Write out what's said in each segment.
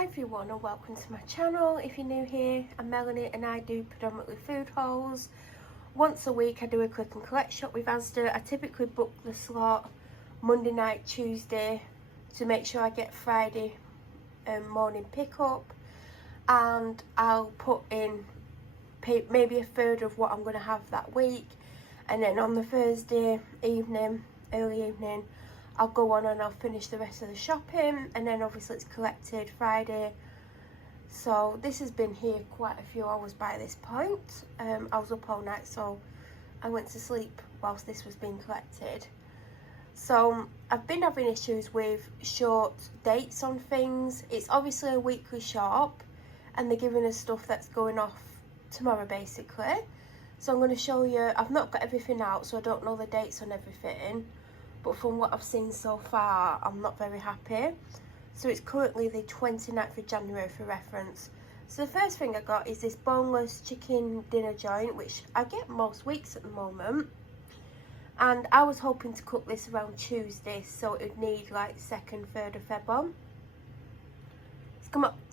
Hi everyone and welcome to my channel. If you're new here, I'm Melanie and I do predominantly food hauls. Once a week I do a click and collect shop with Asda. I typically book the slot Monday night, Tuesday to make sure I get Friday morning pickup, and I'll put in maybe a third of what I'm going to have that week, and then on the Thursday evening, early evening, I'll go on and I'll finish the rest of the shopping, and then obviously it's collected Friday. So this has been here quite a few hours by this point. I was up all night, so I went to sleep whilst this was being collected. So I've been having issues with short dates on things. It's obviously a weekly shop and they're giving us stuff that's going off tomorrow basically. So I'm going to show you. I've not got everything out, so I don't know the dates on everything, but from what I've seen so far, I'm not very happy. So it's currently the 29th of January for reference. So the first thing I got is this boneless chicken dinner joint, which I get most weeks at the moment. And I was hoping to cook this around Tuesday, so it would need like 2nd, 3rd of Feb on.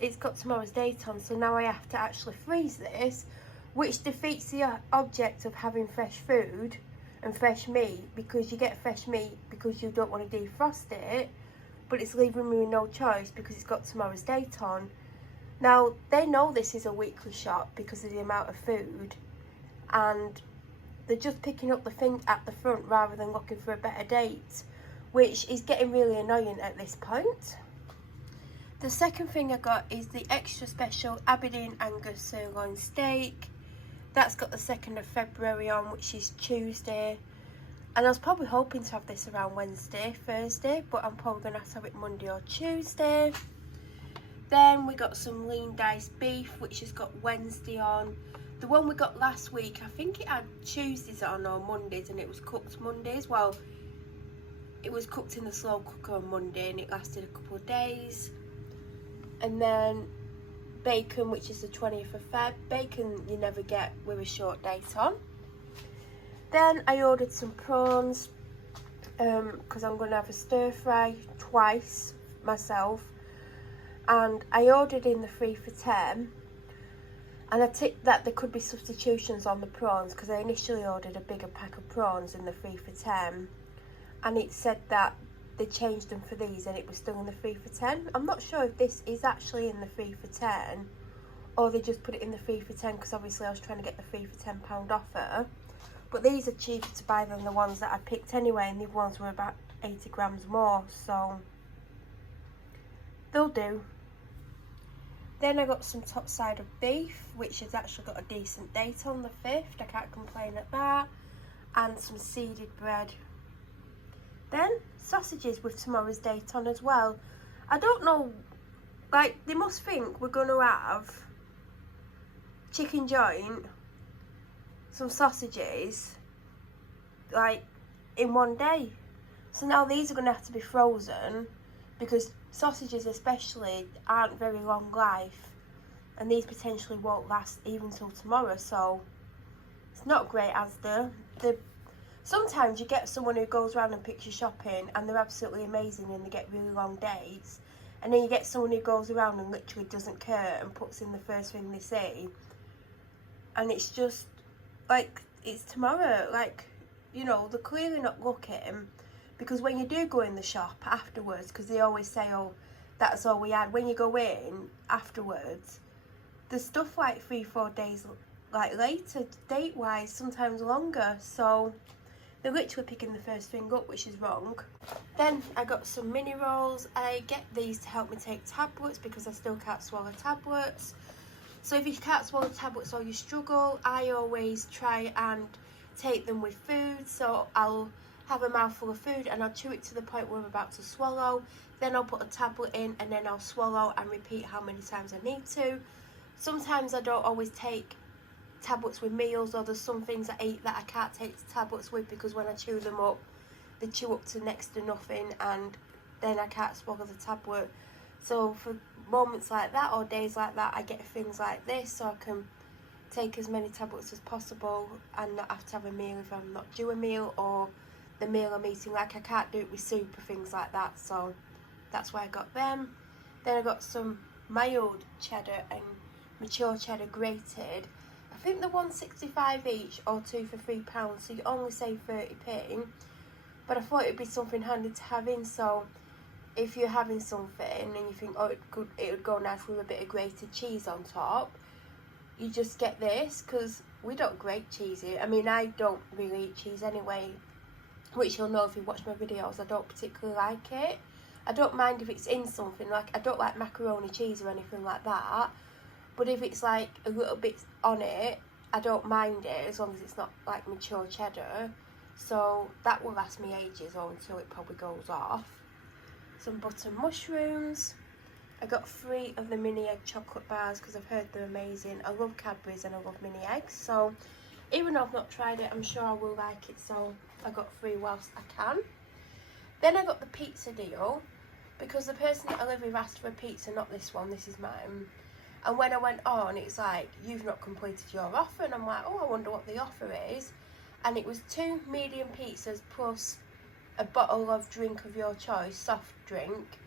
It's got tomorrow's date on, so now I have to actually freeze this, which defeats the object of having fresh food and fresh meat, because you get fresh meat because you don't want to defrost it, but it's leaving me with no choice because it's got tomorrow's date on. Now they know this is a weekly shop because of the amount of food, and they're just picking up the thing at the front rather than looking for a better date, which is getting really annoying at this point. The second thing I got is the extra special Aberdeen Angus sirloin steak. That's got the 2nd of February on, which is Tuesday. And I was probably hoping to have this around Wednesday, Thursday, but I'm probably going to have it Monday or Tuesday. Then we got some lean diced beef, which has got Wednesday on. The one we got last week, I think it had Tuesdays on or Mondays, and it was cooked Mondays. Well, it was cooked in the slow cooker on Monday and it lasted a couple of days. And then bacon, which is the 20th of Feb. Bacon you never get with a short date on. Then I ordered some prawns because I'm going to have a stir fry twice myself, and I ordered in the 3 for 10, and I tipped that there could be substitutions on the prawns because I initially ordered a bigger pack of prawns in the 3 for 10, and it said that they changed them for these and it was still in the 3 for 10. I'm not sure if this is actually in the 3 for 10 or they just put it in the 3 for 10 because obviously I was trying to get the 3 for £10 offer. But these are cheaper to buy than the ones that I picked anyway, and the ones were about 80 grams more, so they'll do. Then I got some top side of beef, which has actually got a decent date on the 5th, I can't complain at that, and some seeded bread. Then sausages with tomorrow's date on as well. I don't know, like they must think we're going to have chicken joint, some sausages, like in one day. So now these are going to have to be frozen because sausages especially aren't very long life, and these potentially won't last even till tomorrow. So it's not great, Asda. Sometimes you get someone who goes around and picks your shopping and they're absolutely amazing and they get really long dates, and then you get someone who goes around and literally doesn't care and puts in the first thing they see, and it's just like, it's tomorrow. Like, you know, they're clearly not looking, because when you do go in the shop afterwards, because they always say, oh, that's all we had, when you go in afterwards, there's stuff like 3-4 days like later, date wise, sometimes longer. So they're literally picking the first thing up, which is wrong. Then I got some mini rolls. I get these to help me take tablets because I still can't swallow tablets. So if you can't swallow tablets or you struggle, I always try and take them with food. So I'll have a mouthful of food and I'll chew it to the point where I'm about to swallow. Then I'll put a tablet in and then I'll swallow and repeat how many times I need to. Sometimes I don't always take tablets with meals, or there's some things I eat that I can't take tablets with because when I chew them up, they chew up to next to nothing and then I can't swallow the tablet. So for moments like that or days like that, I get things like this so I can take as many tablets as possible and not have to have a meal if I'm not due a meal, or the meal I'm eating, like I can't do it with soup or things like that. So that's why I got them. Then I got some mild cheddar and mature cheddar grated. I think they're £1.65 each or 2 for £3, so you only save 30p. But I thought it'd be something handy to have in, so if you're having something and you think, oh, it would go nice with a bit of grated cheese on top, you just get this, because we don't grate cheese here. I mean, I don't really eat cheese anyway, which you'll know if you watch my videos. I don't particularly like it. I don't mind if it's in something, like I don't like macaroni cheese or anything like that, but if it's like a little bit on it, I don't mind it as long as it's not like mature cheddar. So that will last me ages, or until it probably goes off. Some button mushrooms. I got 3 of the mini egg chocolate bars because I've heard they're amazing. I love Cadbury's and I love mini eggs, so even though I've not tried it, I'm sure I will like it, so I got 3 whilst I can. Then I got the pizza deal, because the person that I live with asked for a pizza, not this one, this is mine. And when I went on, it's like, you've not completed your offer, and I'm like, oh, I wonder what the offer is. And it was 2 medium pizzas plus a bottle of drink of your choice, soft drink.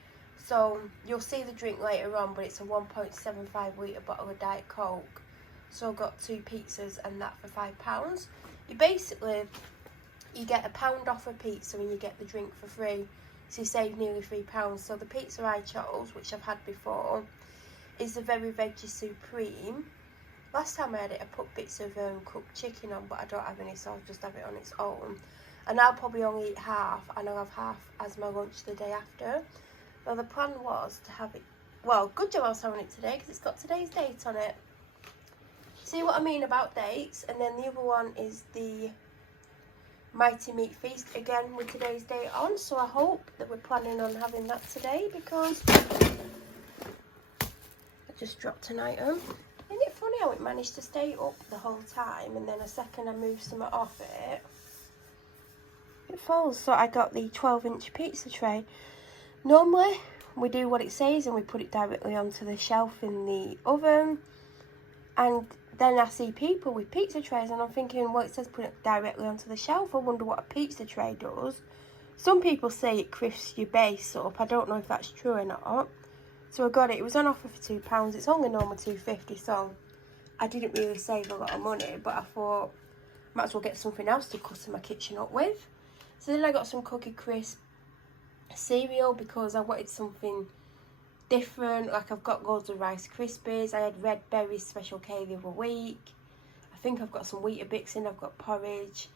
So you'll see the drink later on, but it's a 1.75 litre bottle of Diet Coke. So I got 2 pizzas and that for £5. You get £1 off a pizza and you get the drink for free. So you save nearly £3. So the pizza I chose, which I've had before, is the Very Veggie Supreme. Last time I had it, I put bits of cooked chicken on, but I don't have any, so I'll just have it on its own. And I'll probably only eat half, and I'll have half as my lunch the day after. Well, the plan was to have it, well, good job I was having it today, because it's got today's date on it. See what I mean about dates? And then the other one is the Mighty Meat Feast, again with today's date on. So I hope that we're planning on having that today, because I just dropped an item. Isn't it funny how it managed to stay up the whole time, and then a second I move something off it, it falls. So I got the 12-inch pizza tray. Normally we do what it says and we put it directly onto the shelf in the oven, and then I see people with pizza trays and I'm thinking, well, it says put it directly onto the shelf. I wonder what a pizza tray does. Some people say it crisps your base up. I don't know if that's true or not. So I got it. It was on offer for £2. It's only normal £2.50, so I didn't really save a lot of money, but I thought might as well get something else to clutter my kitchen up with. So then I got some Cookie Crisp cereal because I wanted something different. Like, I've got loads of Rice Krispies. I had Red Berries Special K the other week. I think I've got some Weetabix in. I've got porridge.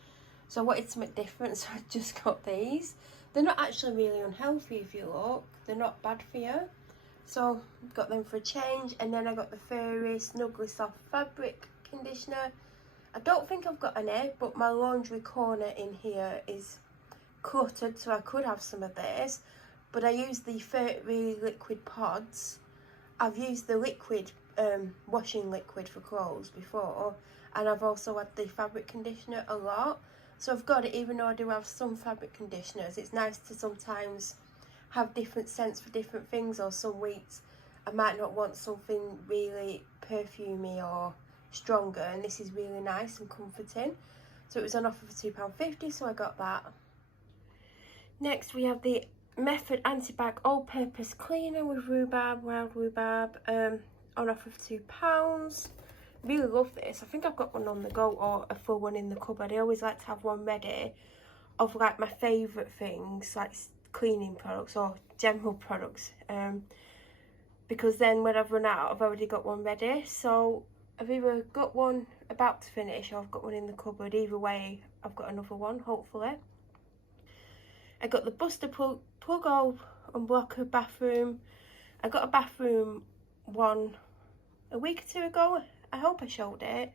So I wanted something different, so I just got these. They're not actually really unhealthy if you look. They're not bad for you. So got them for a change. And then I got the Fairy Snuggly Soft Fabric Conditioner. I don't think I've got any, but my laundry corner in here is cluttered, so I could have some of this. But I use the Fairy liquid pods. I've used the liquid washing liquid for clothes before, and I've also had the fabric conditioner a lot. So I've got it, even though I do have some fabric conditioners. It's nice to sometimes have different scents for different things, or some weeks I might not want something really perfumey or stronger, and this is really nice and comforting. So it was on offer for £2.50, so I got that. Next we have the Method Anti-Bag All-Purpose Cleaner with rhubarb, wild rhubarb, on offer for £2. Really love this. I think I've got one on the go, or a full one in the cupboard. I always like to have one ready of like my favourite things, like cleaning products or general products, because then when I've run out, I've already got one ready. So I've either got one about to finish or I've got one in the cupboard. Either way, I've got another one, hopefully. I got the Buster Plug Hole Unblocker bathroom. I got a bathroom one a week or two ago. I hope I showed it,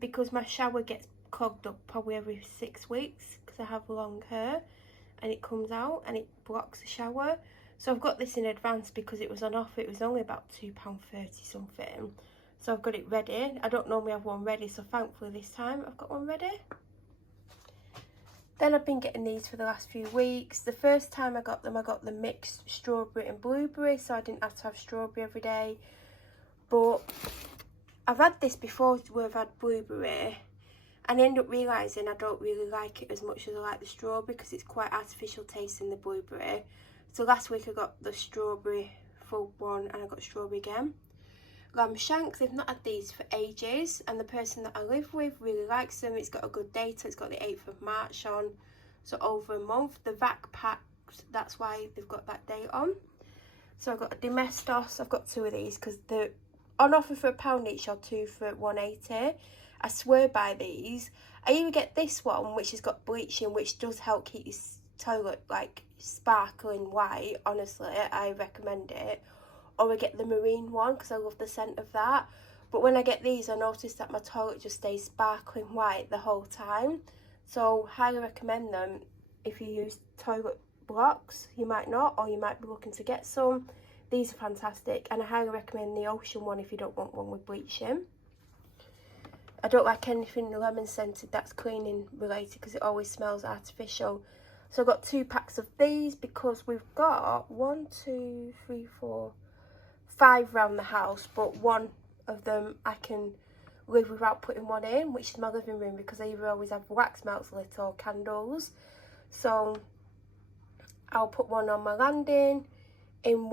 because my shower gets clogged up probably every 6 weeks because I have long hair, and it comes out and it blocks the shower. So I've got this in advance because it was on offer. It was only about £2.30 something. So I've got it ready. I don't normally have one ready, so thankfully this time I've got one ready. Then I've been getting these for the last few weeks. The first time I got them mixed strawberry and blueberry, so I didn't have to have strawberry every day. But I've had this before where I've had blueberry, and I end up realising I don't really like it as much as I like the strawberry, because it's quite artificial taste in the blueberry. So last week I got the strawberry apple one, and I got strawberry again. Lamb shank, they've not had these for ages, and the person that I live with really likes them. It's got a good date, it's got the 8th of March on, so over a month. The vac packed, that's why they've got that date on. So I've got a Domestos, I've got 2 of these because they're on offer for £1 each or 2 for £1.80. I swear by these. I either get this one, which has got bleaching, which does help keep your toilet like sparkling white. Honestly, I recommend it. Or I get the marine one because I love the scent of that. But when I get these, I notice that my toilet just stays sparkling white the whole time. So highly recommend them if you use toilet blocks. You might not, or you might be looking to get some. These are fantastic, and I highly recommend the ocean one if you don't want one with bleaching. I don't like anything lemon scented that's cleaning related because it always smells artificial. So I've got 2 packs of these because we've got 1, 2, 3, 4, 5 around the house, but one of them I can live without putting one in, which is my living room, because I either always have wax melts lit or candles. So I'll put one on my landing, in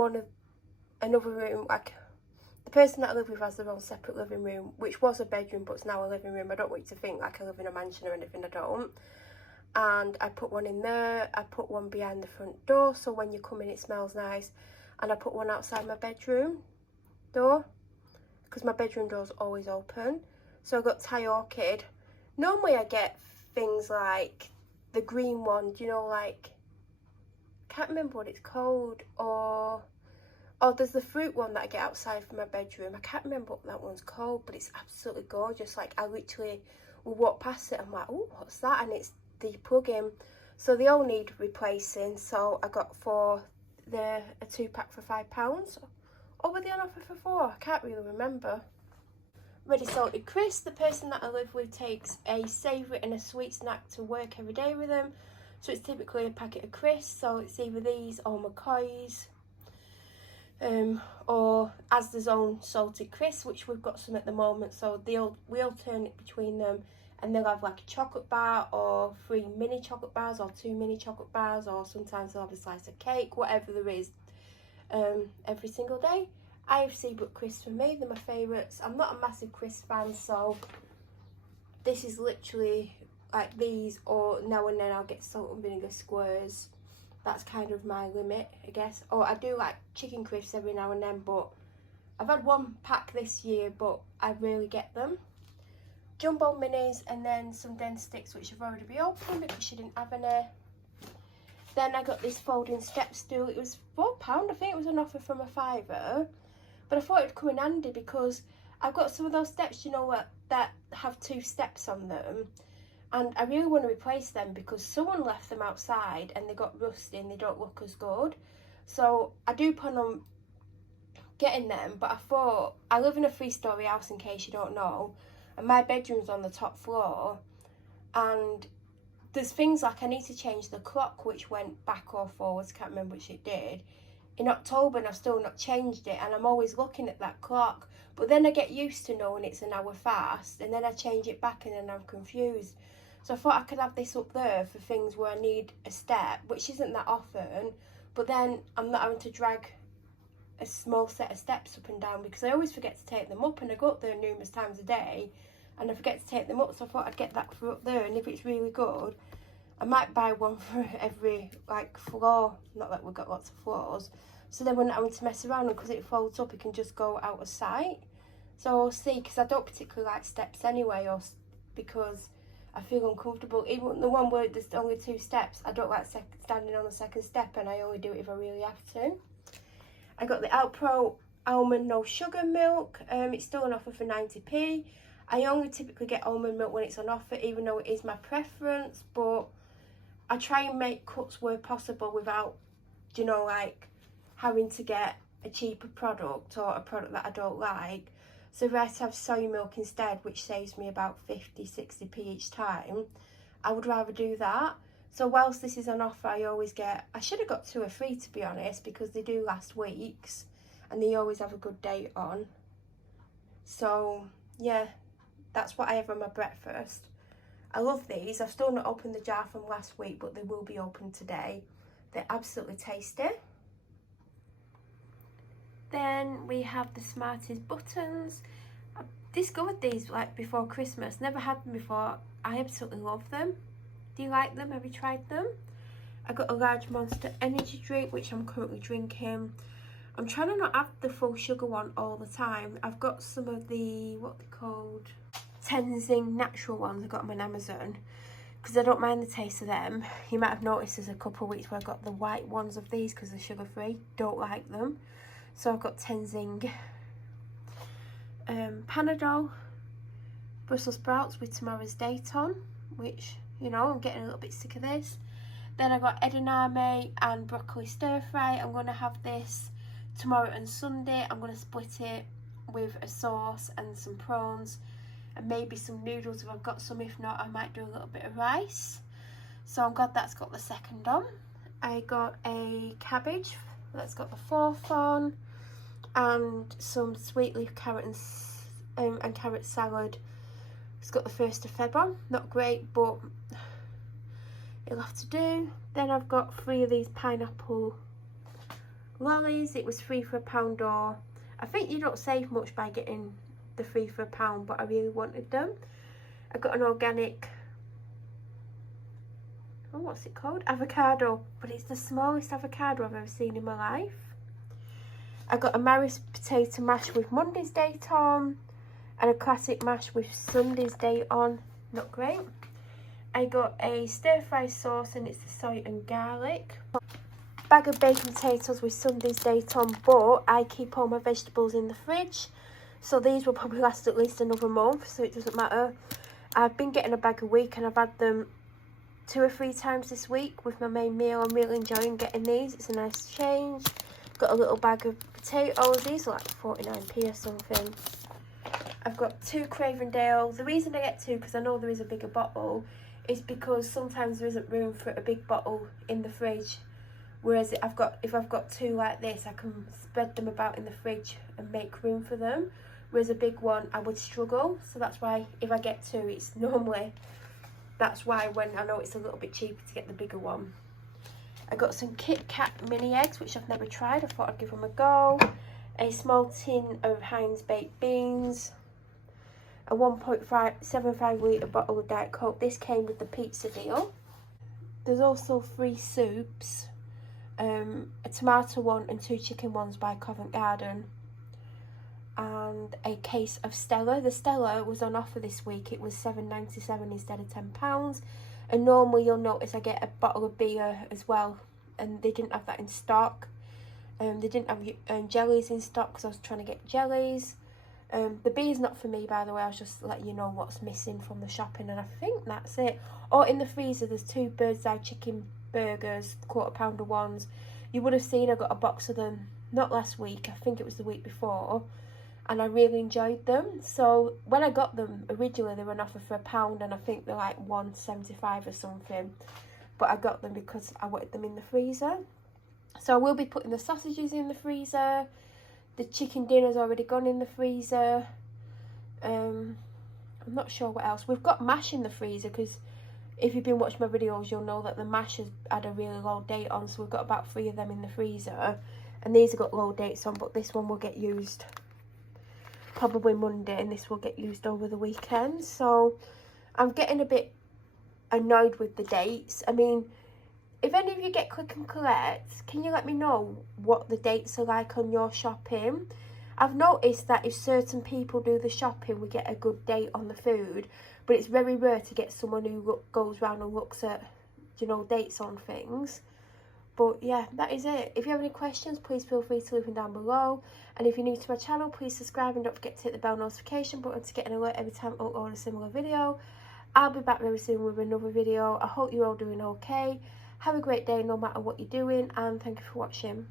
another room. Like, the person that I live with has their own separate living room, which was a bedroom but it's now a living room. I don't want you to think like I live in a mansion or anything, I don't. And I put one in there, I put one behind the front door so when you come in it smells nice, and I put one outside my bedroom door because my bedroom door's always open. So I've got Thai orchid. Normally I get things like the green one, do you know, like, I can't remember what it's called, or there's the fruit one that I get outside from my bedroom. I can't remember what that one's called, but it's absolutely gorgeous. Like, I literally will walk past it, I'm like, oh, what's that? And it's the plug-in. So they all need replacing. So I got a 2-pack for £5. Or were they on offer for 4? I can't really remember. Ready salted crisps. The person that I live with takes a savoury and a sweet snack to work every day with them. So it's typically a packet of crisps. So it's either these or McCoy's. Or Asda's own salted crisps, which we've got some at the moment. So we alternate between them. And they'll have like a chocolate bar or 3 mini chocolate bars or 2 mini chocolate bars, or sometimes they'll have a slice of cake, whatever there is, every single day. IFC but crisps for me, they're my favourites. I'm not a massive crisp fan, so this is literally like these, or now and then I'll get salt and vinegar squares. That's kind of my limit, I guess. Or I do like chicken crisps every now and then, but I've had 1 pack this year, but I rarely get them. Jumbo minis, and then some dense sticks, which have already been opened because she didn't have any. Then I got this folding step stool. It was £4, I think it was an offer from a £5, but I thought it'd come in handy because I've got some of those steps, you know what, that have 2 steps on them, and I really want to replace them because someone left them outside and they got rusty and they don't look as good. So I do plan on getting them, but I thought, I live in a 3-storey house, in case you don't know, and my bedroom's on the top floor, and there's things like I need to change the clock, which went back or forwards, can't remember which it did, in October, and I've still not changed it, and I'm always looking at that clock, but then I get used to knowing it's an hour fast, and then I change it back and then I'm confused. So I thought I could have this up there for things where I need a step, which isn't that often, but then I'm not having to drag a small set of steps up and down, because I always forget to take them up, and I go up there numerous times a day and I forget to take them up. So I thought I'd get that for up there, and if it's really good I might buy one for every like floor, not that we've got lots of floors, so then we're not having to mess around, and because it folds up it can just go out of sight. So I'll see, because I don't particularly like steps anyway, or because I feel uncomfortable. Even the one where there's only 2 steps, I don't like standing on the 2nd step, and I only do it if I really have to. I got the Alpro almond no sugar milk. It's still on offer for 90p. I only typically get almond milk when it's on offer, even though it is my preference, but I try and make cuts where possible without, you know, like having to get a cheaper product or a product that I don't like. So if I had to have soy milk instead, which saves me about 50-60p each time, I would rather do that. So whilst this is on offer, I should have got 2 or 3 to be honest, because they do last weeks and they always have a good date on. So yeah, that's what I have on my breakfast. I love these. I've still not opened the jar from last week, but they will be open today. They're absolutely tasty. we have the Smarties buttons. I discovered these like before Christmas, never had them before. I absolutely love them. Do you like them? Have you tried them? I got a large Monster energy drink, which I'm currently drinking. I'm trying to not have the full sugar one all the time. I've got some of the, what they're called, Tenzing natural ones I got them on Amazon, because I don't mind the taste of them. You might have noticed there's a couple of weeks where I got the white ones of these because they're sugar free. Don't like them. So I've got Tenzing, Panadol, Brussels sprouts with tomorrow's date on, which, you know, I'm getting a little bit sick of this. Then I got edamame and broccoli stir fry. I'm going to have this tomorrow and Sunday. I'm going to split it with a sauce and some prawns and maybe some noodles if I've got some. If not, I might do a little bit of rice. So I'm glad that's got the second on. I got a cabbage that's got the fourth on, and some sweet leaf carrot and carrot salad. It's got the 1st of Feb on. Not great, but it'll have to do. Then I've got 3 of these pineapple lollies. It was 3 for £1 or I think you don't save much by getting the 3 for £1, but I really wanted them. I got an organic, oh, what's it called? Avocado, but it's the smallest avocado I've ever seen in my life. I got a Maris potato mash with Monday's date on, and a classic mash with Sunday's date on. Not great. I got a stir fry sauce and it's the soy and garlic. Bag of baked potatoes with Sunday's date on, but I keep all my vegetables in the fridge, so these will probably last at least another month, so it doesn't matter. I've been getting a bag a week and I've had them 2 or 3 times this week with my main meal. I'm really enjoying getting these. It's a nice change. Got a little bag of potatoes. These are like 49p or something. I've got 2 Cravendale. The reason I get 2, because I know there is a bigger bottle, is because sometimes there isn't room for a big bottle in the fridge, whereas if I've got 2 like this, I can spread them about in the fridge and make room for them, whereas a big one I would struggle. So that's why if I get 2, it's normally, that's why when I know it's a little bit cheaper to get the bigger one. I got some Kit Kat mini eggs, which I've never tried. I thought I'd give them a go. A small tin of Heinz baked beans, a 1.75 litre bottle of Diet Coke. This came with the pizza deal. There's also 3 soups, a tomato one and 2 chicken ones by Covent Garden, and a case of Stella. The Stella was on offer this week. It was £7.97 instead of £10. And normally you'll notice I get a bottle of beer as well, and they didn't have that in stock. They didn't have jellies in stock because I was trying to get jellies. The beer's not for me, by the way. I was just letting you know what's missing from the shopping, and I think that's it. Oh, in the freezer there's 2 bird's eye chicken burgers, £1/4 ones. You would have seen I got a box of them not last week, I think it was the week before, and I really enjoyed them. So when I got them originally, they were on offer for £1, and I think they're like £1.75 or something, but I got them because I wanted them in the freezer. So I will be putting the sausages in the freezer. The chicken dinner's already gone in the freezer. I'm not sure what else. We've got mash in the freezer because if you've been watching my videos, you'll know that the mash has had a really low date on. So we've got about 3 of them in the freezer. And these have got low dates on, but this one will get used probably Monday, and this will get used over the weekend. So I'm getting a bit annoyed with the dates. I mean, if any of you get click and collect, can you let me know what the dates are like on your shopping? I've noticed that if certain people do the shopping, we get a good date on the food, but it's very rare to get someone who goes around and looks at, you know, dates on things. But yeah, that is it. If you have any questions, please feel free to leave them down below. And if you're new to my channel, please subscribe and don't forget to hit the bell notification button to get an alert every time I upload a similar video. I'll be back very soon with another video. I hope you're all doing okay. Have a great day no matter what you're doing, and thank you for watching.